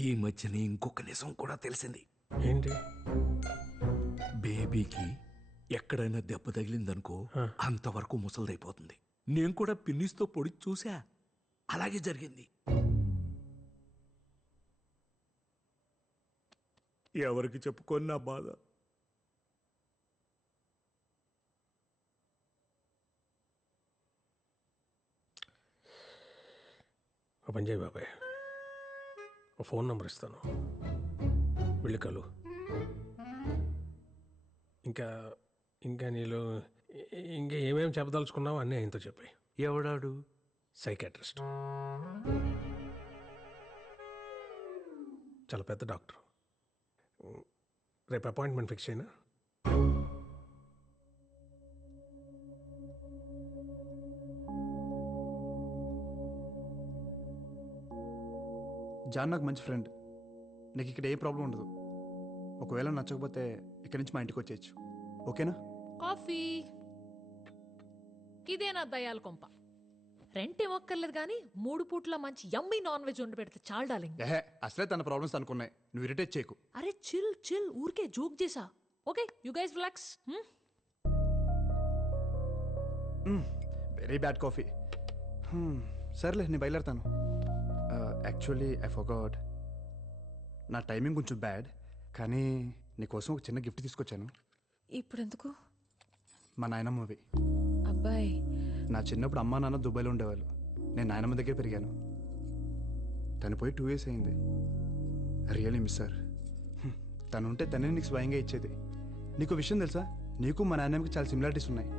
ఈ మధ్యన ఇంకొక నిజం కూడా తెలిసింది. ఏంటి? బేబీకి ఎక్కడైనా దెబ్బ తగిలిందనుకో అంతవరకు ముసలిదైపోతుంది. నేను కూడా పిన్నిస్తో పొడి చూసా, అలాగే జరిగింది. ఎవరికి చెప్పుకొని నా బాధ. ఒక పని చేయి బాబాయ్, ఒక ఫోన్ నెంబర్ ఇస్తాను, వెళ్ళి కలు. ఇంకా ఇంకా నీళ్ళు ఇంకా ఏమేమి చెప్పదలుచుకున్నావు అన్నీ ఆయనతో చెప్పాయి. ఎవడాడు? సైకాట్రిస్ట్, చాలా పెద్ద డాక్టర్. రేపు అపాయింట్మెంట్ ఫిక్స్ అయినా. జాన్ నాకు మంచి ఫ్రెండ్. నీకు ఇక్కడ ఏ ప్రాబ్లం ఉండదు. ఒకవేళ నచ్చకపోతే ఇక్కడి నుంచి మా ఇంటికి వచ్చేయచ్చు. ఓకేనా? కాఫీ. ఇదేనా దయాల కొంప? రెంట్ ఇవ్వక్కర్లేదు కానీ 3 పూట్ల మంచి యమ్మీ నాన్ వెజ్ వండి పెడితే చాలు డార్లింగ్. ఏహే, అసలే తన ప్రాబ్లమ్స్ అనుకున్నాయి, నువ్వు ఇరిటేట్ చేయకు. అరే చిల్ చిల్, ఊరికే జోక్ చేసా. Okay you guys relax. Very bad coffee. సర్లే నేను బయలుదేరుతాను. యాక్చువల్లీ ఐ ఫర్గాట్, నా టైమింగ్ కొంచెం బ్యాడ్, కానీ నీకోసం ఒక చిన్న గిఫ్ట్ తీసుకొచ్చాను. ఇప్పుడు ఎందుకు? మా నాయనమ్మవి. అబ్బాయి, నా చిన్నప్పుడు అమ్మా నాన్న దుబాయ్లో ఉండేవాళ్ళు. నేను నాయనమ్మ దగ్గర పెరిగాను. తను పోయి 2 years అయింది. Really miss sir. తను ఉంటే తనే నీకు స్వయంగా ఇచ్చేది. నీకు విషయం తెలుసా, నీకు మా నాయనమ్మకి చాలా సిమిలారిటీస్ ఉన్నాయి.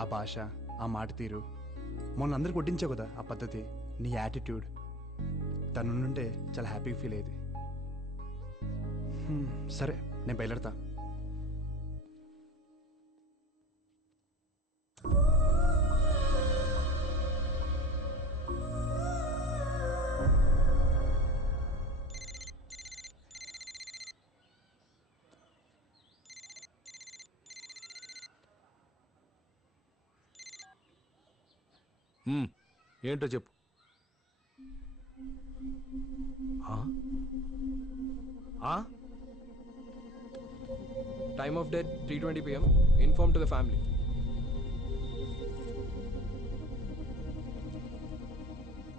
ఆ భాష, ఆ మాట తీరు, మొన్న అందరికి కొట్టించావు కదా ఆ పద్ధతి, నీ యాటిట్యూడ్. తను ఉంటే చాలా హ్యాపీగా ఫీల్ అయ్యేది. సరే నేను బయలుదేరతా. ఏంటో చెప్పు. Time of death 3:20 PM. Inform to the family.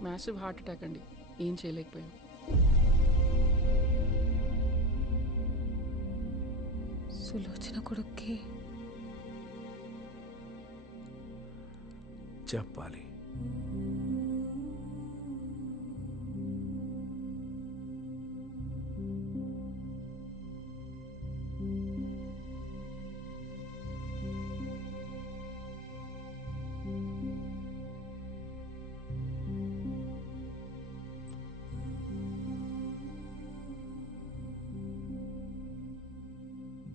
Massive heart attack అండి, ఏం చేయలేకపోయాం. సులోచన కొడుక్కి చెప్పాలి.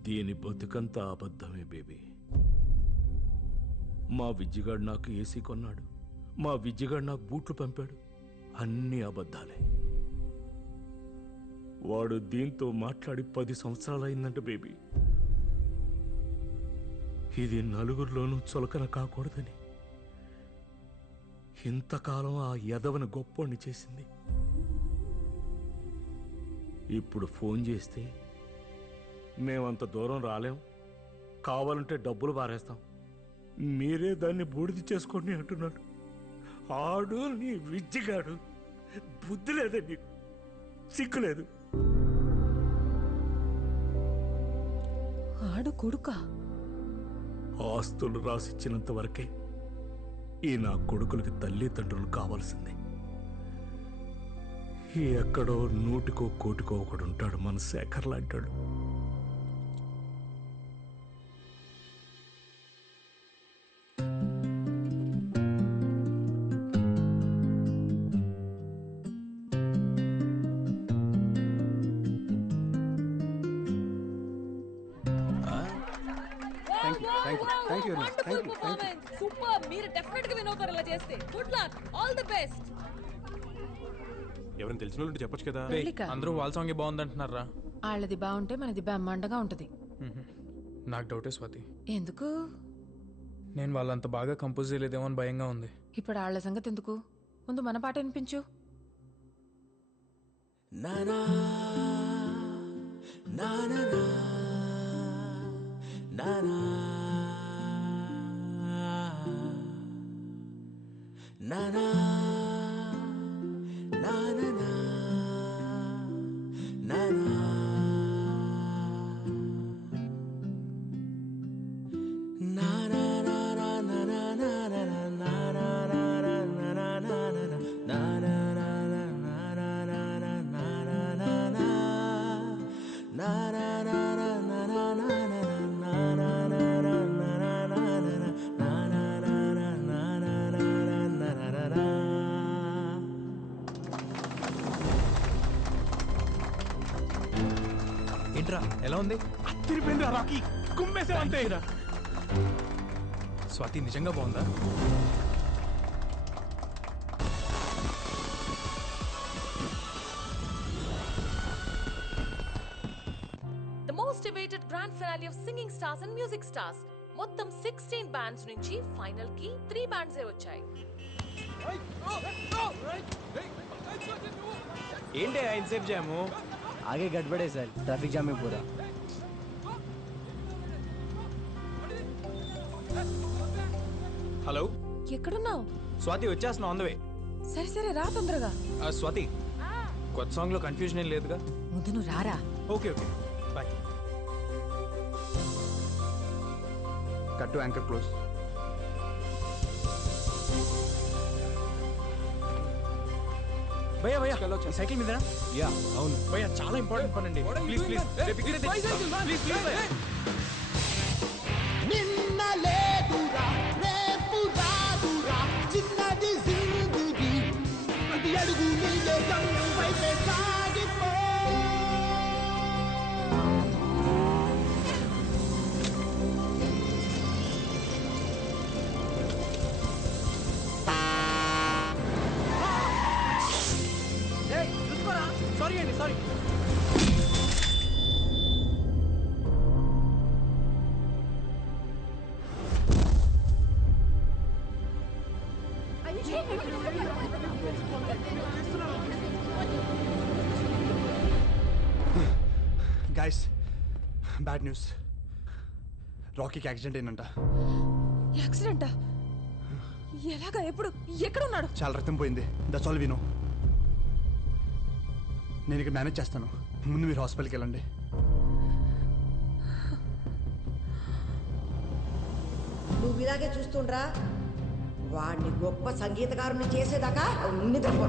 దీని బతుకంతా అబద్ధమే బేబీ. మా విజ్జిగాడు నాకు ఏసీ కొన్నాడు, మా విజ్జిగాడు నాకు బూట్లు పంపాడు, అన్నీ అబద్ధాలే. వాడు దీంతో మాట్లాడి 10 సంవత్సరాలైందంట బేబీ. ఇది నలుగురిలోనూ చులకన కాకూడదని ఇంతకాలం ఆ యదవని గొప్పోణ్ణి చేసింది. ఇప్పుడు ఫోన్ చేస్తే మేమంత దూరం రాలేం, కావాలంటే డబ్బులు పారేస్తాం, మీరే దాన్ని బూడిద చేసుకోండి అంటున్నాడు. ఆడు నీ విజ్జిగాడు. బుద్ధి లేదే నీకు, సిగ్గులేదు. ఆడు కొడుకా? ఆస్తులు రాసిచ్చినంత వరకే ఈ నా కొడుకులకి తల్లిదండ్రులు కావాల్సింది. ఎక్కడో 100కో 1,00,00,000 ఒకడు ఉంటాడు మన శేఖర్ లాంటాడు. సూపర్, మీరు డెఫినెట్ గా విన్ అవుతారు ఇలా చేస్తే. Good luck, all the best. ఎవరైనా తెలిసిన వాళ్ళు చెప్పొచ్చు కదా. అందరూ వాల్ సాంగ్ బాగుందంటున్నారా? వాళ్ళది బాగుంటే మనది బ్రహ్మాండగా ఉంటది. నాకు డౌటే స్వాతి. ఎందుకు? నేను వాళ్ళంత బాగా కంపోజ్ చేయలేదేమో అని భయంగా ఉంది. ఇప్పుడు వాళ్ళ సంగతి ఎందుకు, ముందు మన పాట వినిపించు. ఏంట్రా ఎలా ఉంది? తిరిపోయిందిరా రాకీ, కుమ్మేసే అంతే. స్వాతి నిజంగా బాగుందా? The most debated grand finale of singing stars and music stars. మొత్తం 16 బ్యాండ్స్ నుంచి ఫైనల్ కి 3 బ్యాండ్స్ వచ్చాయి. ఏంటి ఇన్సేఫ్ జాము? आगे गड़बड़ है सर, ट्रैफिक जाम है पूरा. హలో ఎక్కడున్నావు? స్వాతి, వచ్చేస్తున్నా ఆన్ ద వే. సరే సరే రా తొందరగా. స్వాతి, కొత్త సాంగ్ లో కన్ఫ్యూజన్ ఏం లేదుగా? ముందు నువ్వు రారా. Okay okay bye. Cut to anchor close. భయ్యా భయ్యా సైకిల్ మీదనా? యా అవును భయ్యా, చాలా ఇంపార్టెంట్ పని అండి. ప్లీజ్ ప్లీజ్ ప్లీజ్ ప్లీజ్ భయ్యా. నిన్న లేదురా రేపు రాదురా చిన్నది జిందగీ ఇది అడుగు నిజం వైపే సాగిపో. సారీ అండి, సారీ. Guys, bad news. రాకీకి యాక్సిడెంట్ అయిందంట. యాక్సిడెంటా? ఎలాగా? ఎప్పుడు? ఎక్కడున్నాడు? చాలా రక్తం పోయింది. That's all we know. నేను ఇక్కడ మేనేజ్ చేస్తాను, ముందు మీరు హాస్పిటల్కి వెళ్ళండి. నువ్వు ఇలాగే చూస్తుండ్రా, వాడిని గొప్ప సంగీతకారుని చేసేదాకా నిద్రపో.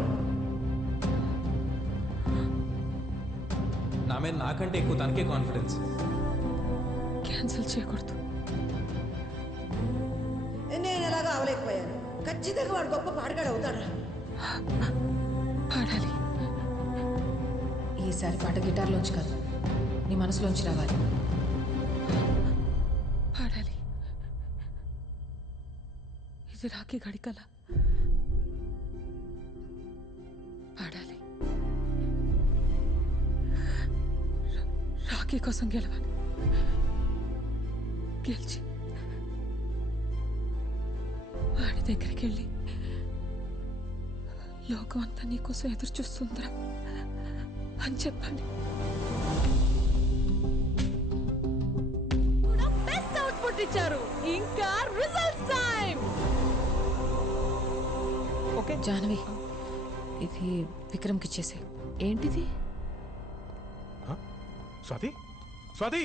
నా మీద నాకంటే ఎక్కువ తనకే కాన్ఫిడెన్స్. క్యాన్సిల్ చేయకూడదు. నేను ఎలాగో అవలేకపోయాను. ఖచ్చితంగా వాడు గొప్ప పాడగాడు అవుతాడా? పాడాలి. ఈసారి పాట గిటార్లోంచి కాదు, నీ మనసులోంచి రావాలి. పాడాలి. ఇది రాకీ గడికల. పాడాలి. రాకీ కోసం గెలవాలి. గెలిచి వాడి దగ్గరికి వెళ్ళి లోకం అంతా నీకోసం ఎదురు చూస్తుందిరా అని చెప్పాలి. బెస్ట్ అవుట్పుట్ ఇచ్చారు. ఇంకా రిజల్ట్స్ టైం. ఓకే జాహ్నవి, ఇది విక్రమ్కి ఇచ్చేసే. ఏంటిది? Swathi, Swathi.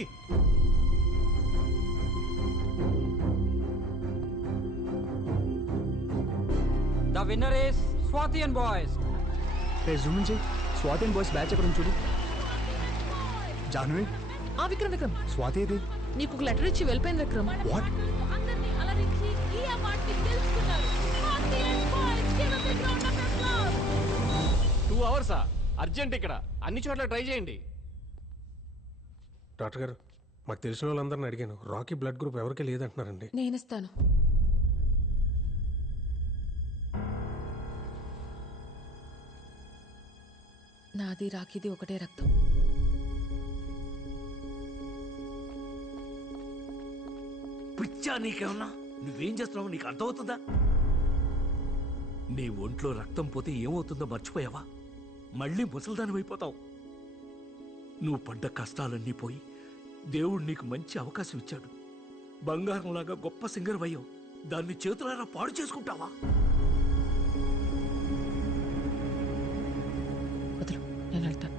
The winner is Swati and boys. Zoom నుంచి స్వాతి అండ్ బాయ్స్ బ్యాచ్ ఎక్కడ ఉంది చూడు. జాహ్నవి, విక్రమ్ విక్రమ్, స్వాతి ఏది? నీకు ఒక లెటర్ ఇచ్చి వెళ్ళిపోయింది విక్రమ్. వాట్? అందరినీ అలరించి ఈ అవార్డుని గెలుచుకున్నారు. Swati and boys, give us a round of applause. 2 hours urgent. ఇక్కడ అన్ని చోట్ల ట్రై చేయండి. డాక్టర్ గారు, మాకు తెలిసిన వాళ్ళందరిని అడిగాను. రాకీ బ్లడ్ గ్రూప్ ఎవరికీ లేదంటున్నారండి. నేనిస్తాను. నాది రాకీది ఒకటే రక్తం. పిచ్చా నీకేమన్నా? నువ్వేం చేస్తున్నావు నీకు అర్థమవుతుందా? నీ ఒంట్లో రక్తం పోతే ఏమవుతుందో మర్చిపోయావా? మళ్ళీ ముసల్దానివైపోతావు. నువ్వు పడ్డ కష్టాలన్నీ పోయి దేవుడు నీకు మంచి అవకాశం ఇచ్చాడు. బంగారంలాగా గొప్ప సింగర్ అయ్యావు. దాన్ని చేతులారా పాడు చేసుకుంటావా? వదలు, నేను వెళ్తాను.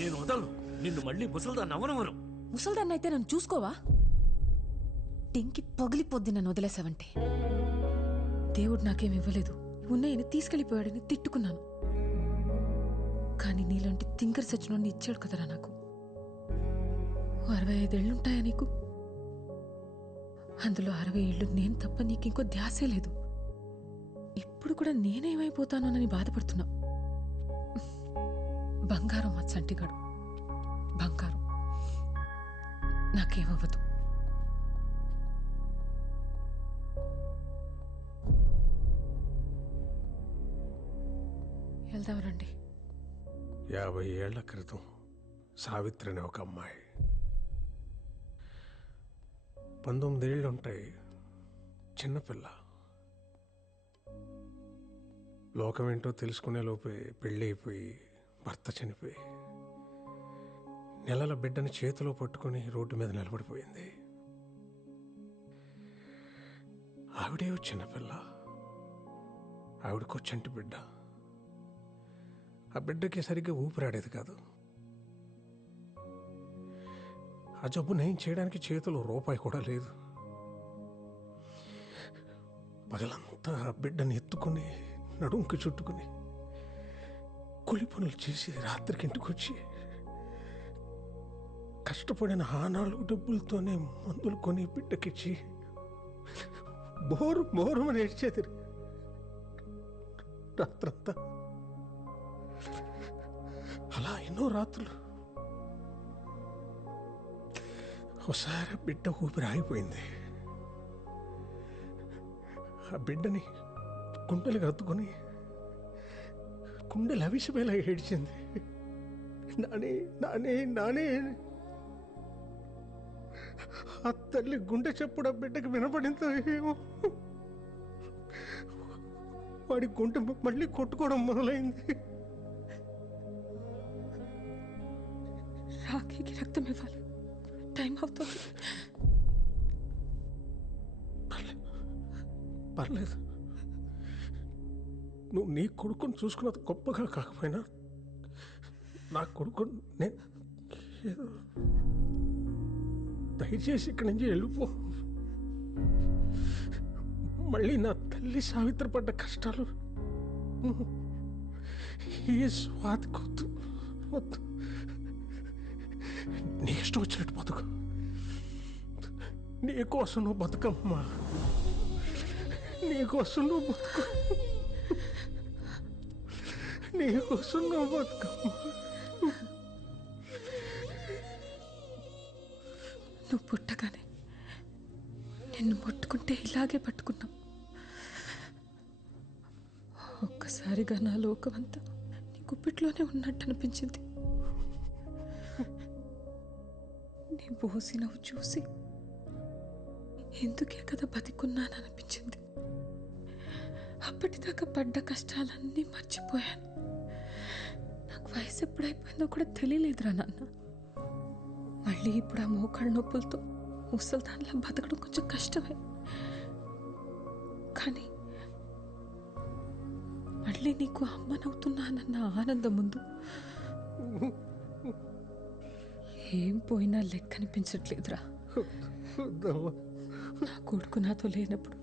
నేను వదలను. నిన్ను మళ్ళీ ముసల్దాన్ని అవనవరం. ముసల్దాన్ని అయితే నన్ను చూసుకోవా? టింకి పగిలిపోద్ది నన్ను వదిలేసావంటే. దేవుడు నాకేం ఇవ్వలేదు, ఉన్నాయని తీసుకెళ్ళిపోయాడని తిట్టుకున్నాను. కానీ నీలాంటి తింకర్ సచ్చినోడిని ఇచ్చాడు కదరా నాకు. 65 ఏళ్ళుంటాయా నీకు? అందులో 60 ఏళ్ళు నేను తప్ప నీకింకో ధ్యాసే లేదు. ఇప్పుడు కూడా నేనేమైపోతానోనని బాధపడుతున్నా. బంగారం మా చంటిగాడు, బంగారం. నాకేమవ్వదు. వెళ్దాం రండి. 50 ఏళ్ల క్రితం సావిత్రి అనే ఒక అమ్మాయి, 19 ఏళ్ళు ఉంటాయి, చిన్నపిల్ల. లోకం ఏంటో తెలుసుకునే లోపే పెళ్ళి అయిపోయి భర్త చనిపోయి నెలల బిడ్డని చేతిలో పట్టుకొని రోడ్డు మీద నిలబడిపోయింది. ఆవిడే చిన్నపిల్ల, ఆవిడకో చంటి బిడ్డ. ఆ బిడ్డకి సరిగ్గా ఊపిరాడేది కాదు. ఆ జబ్బు నయం చేయడానికి చేతిలో రూపాయి కూడా లేదు. పగలంతా ఆ బిడ్డని ఎత్తుకుని నడుంకి చుట్టుకుని కూలి పనులు చేసి రాత్రికి ఇంటికి వచ్చి కష్టపడిన ఆనాళ్ళు డబ్బులతోనే మందులు కొని బిడ్డకిచ్చి బోరు బోరు అని ఏడ్చేది రాత్రంతా. అలా ఎన్నో రాత్రులు. ఒకసారి బిడ్డ ఊపిరి ఆగిపోయింది. ఆ బిడ్డని గుండెలు కత్తుకొని గుండెలు అవిసిపోయేలా ఏడ్చింది. నానే నానే నానే. ఆ తల్లి గుండె చెప్పుడు ఆ బిడ్డకి వినపడిందో ఏమో. వాడి గుండె మళ్ళీ కొట్టుకోవడం మొదలైంది. రాఖీకి రక్తం ఇవ్వాలి, టైం అవుతుంది. పర్లేదు, నువ్వు నీ కొడుకుని చూసుకున్నది గొప్పగా కాకపోయినా నా కొడుకు నేను ఏదో దయచేసి ఇక్కడి నుంచి వెళ్ళిపో. మళ్ళీ నా తల్లి సావిత్రి పడ్డ కష్టాలు ఈ స్వాతి కొద్దు వద్దు. నీ ఇష్టం వచ్చినట్టు బతుకు. నీకోసం నువ్వు బతుకమ్మా, నీకోసం నువ్వు బతుకు, నీకోసం నువ్వు బతుకమ్మా. నువ్వు పుట్టగానే నిన్ను పట్టుకుంటే ఇలాగే పట్టుకున్నావు. ఒక్కసారిగా నా లోకమంతా నీ గుప్పిట్లోనే ఉన్నట్టు అనిపించింది. నీ బోసి నవ్వు చూసి ఎందుకే కదా బతికున్నాననిపించింది. అప్పటిదాకా పడ్డ కష్టాలన్నీ మర్చిపోయాను. నాకు వయసు ఎప్పుడైపోయిందో కూడా తెలియలేదురా నాన్న. మళ్ళీ ఇప్పుడు ఆ మోకాళ్ళ నొప్పులతో ముసల్దాన్లా బతకడం కొంచెం కష్టమే. కానీ మళ్ళీ నీకు అమ్మనవుతున్నానన్న ఆనందం ముందు ఏం పోయినా లెక్కనిపించట్లేదురా. నా కొడుకు నాతో లేనప్పుడు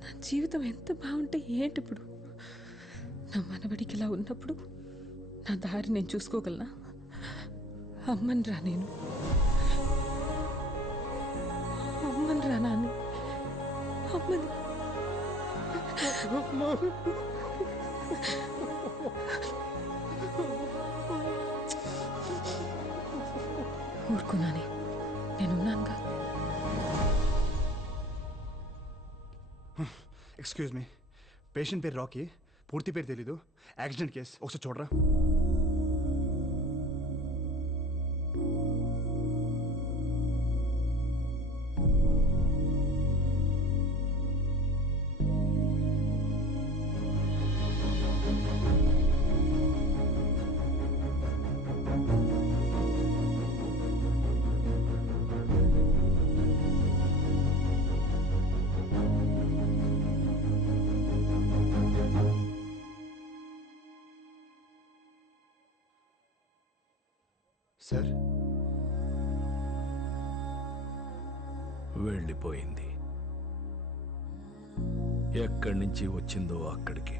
నా జీవితం ఎంత బాగుంటే ఏంటిప్పుడు? నా మనవడికి ఇలా ఉన్నప్పుడు నా దారి నేను చూసుకోగలనా? అమ్మని రా నేను, అమ్మని రా నాని, అమ్మని. ఊరుకున్నానే, నేనున్నానుగా. ఎక్స్క్యూజ్ మీ, పేషెంట్ పేరు రాకీ, పూర్తి పేరు తెలీదు, యాక్సిడెంట్ కేసు, ఒకసారి చూడరా. సార్ వెళ్ళిపోయింది. ఎక్కడి నుంచి వచ్చిందో అక్కడికి.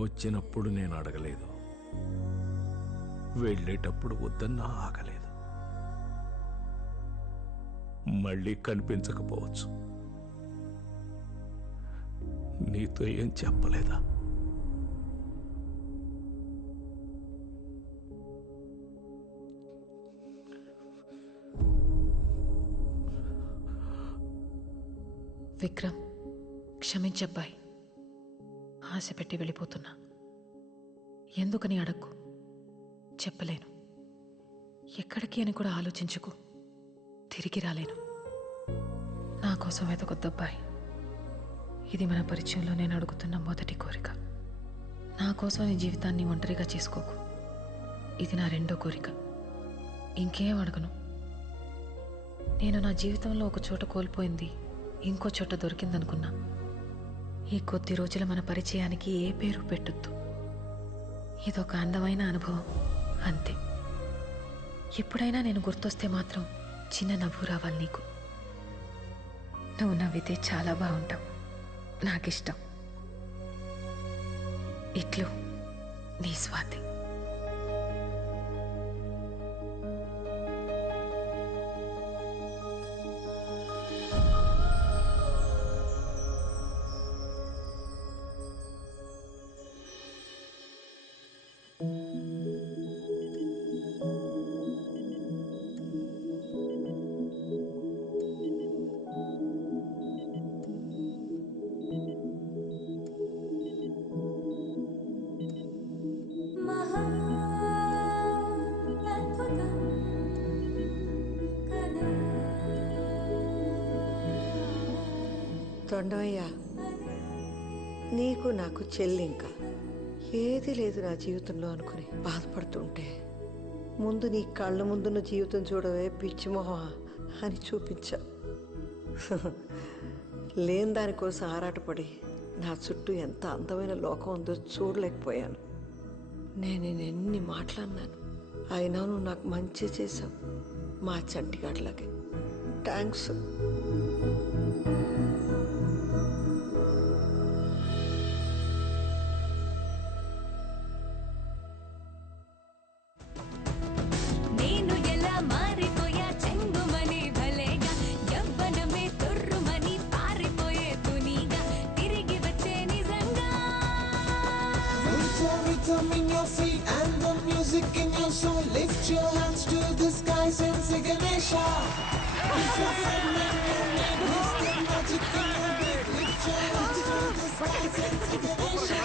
వచ్చినప్పుడు నేను అడగలేదు, వెళ్ళేటప్పుడు వద్దన్నా ఆగలేదు. మళ్ళీ కనిపించకపోవచ్చు. నీతో ఏం చెప్పలేదా? విక్రమ్, క్షమించబ్బాయి. ఆశ పెట్టి వెళ్ళిపోతున్నా. ఎందుకని అడక్కు, చెప్పలేను. ఎక్కడికి అని కూడా ఆలోచించుకు. తిరిగి రాలేను. నా కోసం వెతకొద్దబ్బాయి. ఇది మన పరిచయంలో నేను అడుగుతున్న మొదటి కోరిక. నా కోసం నీ జీవితాన్ని ఒంటరిగా చేసుకోకు. ఇది నా రెండో కోరిక. ఇంకేం అడగను. నేను నా జీవితంలో ఒక చోట కోల్పోయింది ఇంకో చోట దొరికిందనుకున్నా. ఈ కొద్ది రోజుల మన పరిచయానికి ఏ పేరు పెట్టొద్దు. ఇదొక అందమైన అనుభవం అంతే. ఎప్పుడైనా నేను గుర్తొస్తే మాత్రం చిన్న నవ్వు రావాలి నీకు. నువ్వు నవ్వితే చాలా బాగుంటావు. నాకిష్టం. ఇట్లు నీ స్వాతి. తొండవయ్య, నీకు నాకు చెల్లి ఇంకా ఏది లేదు నా జీవితంలో అనుకుని బాధపడుతుంటే ముందు నీ కళ్ళ ముందున్న జీవితం చూడవే పిచ్చిమోహ అని చూపించా. లేని దానికోసం ఆరాటపడి నా చుట్టూ ఎంత అందమైన లోకం ఉందో చూడలేకపోయాను. నేను ఎన్ని మాట్లాడినాను, అయినా నువ్వు నాకు మంచి చేశావు. మా చంటిగాడిలాగే. Thanks. Rhythm in your feet and the music in your soul. Lift your hands to the skies and say Ganesha. If your friend and your name is the magic in your beat, lift your hands to the skies and say Ganesha.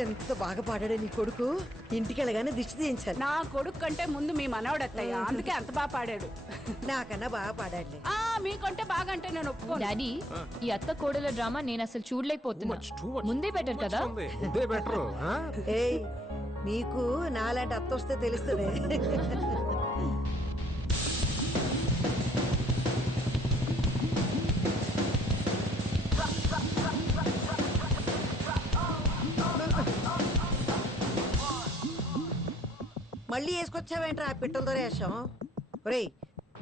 ఎంత బాగా పాడాడే నీ కొడుకు. ఇంటికి వెళ్ళగానే దిష్టి తీయించాను. నా కొడుకు కంటే ముందు మీ మనవడు అత్తయ్య, అందుకే అంత బాగా పాడాడు. నాకన్నా బాగా పాడాడులే. మీకంటే బాగా అంటే నేను ఒప్పుకోను. డాడీ, ఈ అత్త కోడల డ్రామా నేను అసలు చూడలేకపోతున్నా. ముందే బెటర్ కదా. ఏయ్, నీకు నాలాంటి అత్త వస్తే తెలుస్తుంది. మళ్ళీ వేసుకొచ్చావేంట్రా ఆ పిట్టలతో వేషం? ఒరేయ్,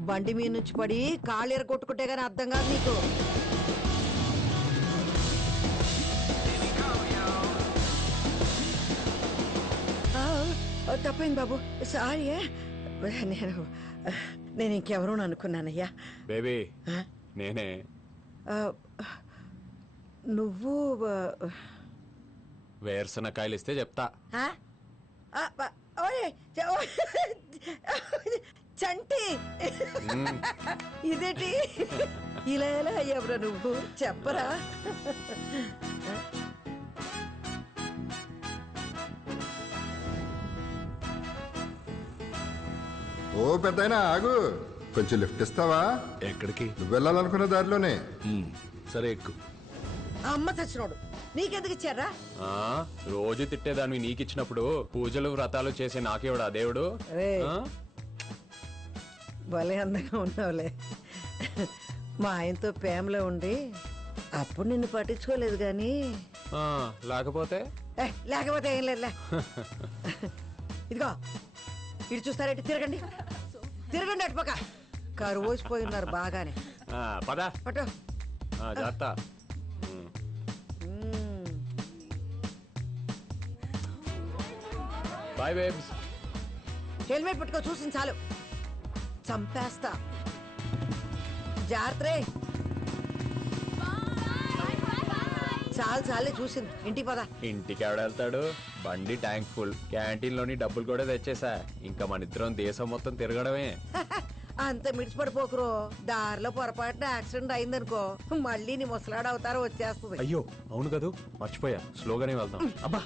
బండి మీద నుంచి పడి కాళ్ళు ఎరగొట్టుకుంటే గానీ అర్థం కాదు నీకు. తప్పైంది బాబు, సారీ. నేను ఇంకెవరూ అనుకున్నానయ్యా. బేబీ నేనే. నువ్వు వేరుశనకాయలు ఇస్తే చెప్తా. చంటి, ఇదేంటి ఇలా ఎలా అయ్యావురా నువ్వు? చెప్పరా. ఓ పెద్దయినా ఆగు, కొంచెం లిఫ్ట్ ఇస్తావా? ఎక్కడికి? నువ్వు వెళ్ళాలనుకున్న దారిలోనే. సరే ఎక్కు. అమ్మ చచ్చినోడు, నీకెందుకు ఇచ్చారా? రోజు తిట్టేదాన్ని నీకిచ్చినప్పుడు పూజలు వ్రతాలు చేసే నాకేవాడు ఆ దేవుడు? భలే అందంగా ఉన్నావులే. మా ఆయనతో ప్రేమలో ఉండి అప్పుడు నిన్ను పట్టించుకోలేదు, కానీ లేకపోతే లేకపోతే ఏం లేదులే. ఇదిగో ఇటు చూస్తారేంటి? తిరగండి తిరగండి అటుపక్క. కరువు పోయి ఉన్నారు బాగానే. పదా పట్టు. జాగ్రత్త. Bye babes. హెల్మెట్ పట్టుకో, చూసింది చాలు, చంపేస్తా. జాగ్రత్త. చాలు చాలే చూసింది, ఇంటికి పదా. ఇంటికి ఎవడ వెళ్తాడు? బండి ట్యాంక్ ఫుల్, క్యాంటీన్ లోని డబ్బులు కూడా తెచ్చేసా. ఇంకా మన ఇద్దరం దేశం మొత్తం తిరగడమే. అంత మిడిచిపడిపోకురో. దారిలో పొరపాటున యాక్సిడెంట్ అయిందనుకో, మళ్ళీ నీ ముసలాడు అవతారం వచ్చేస్తుంది. అయ్యో అవును కదూ, మర్చిపోయా. స్లోగానే వెళ్దాం. అబ్బా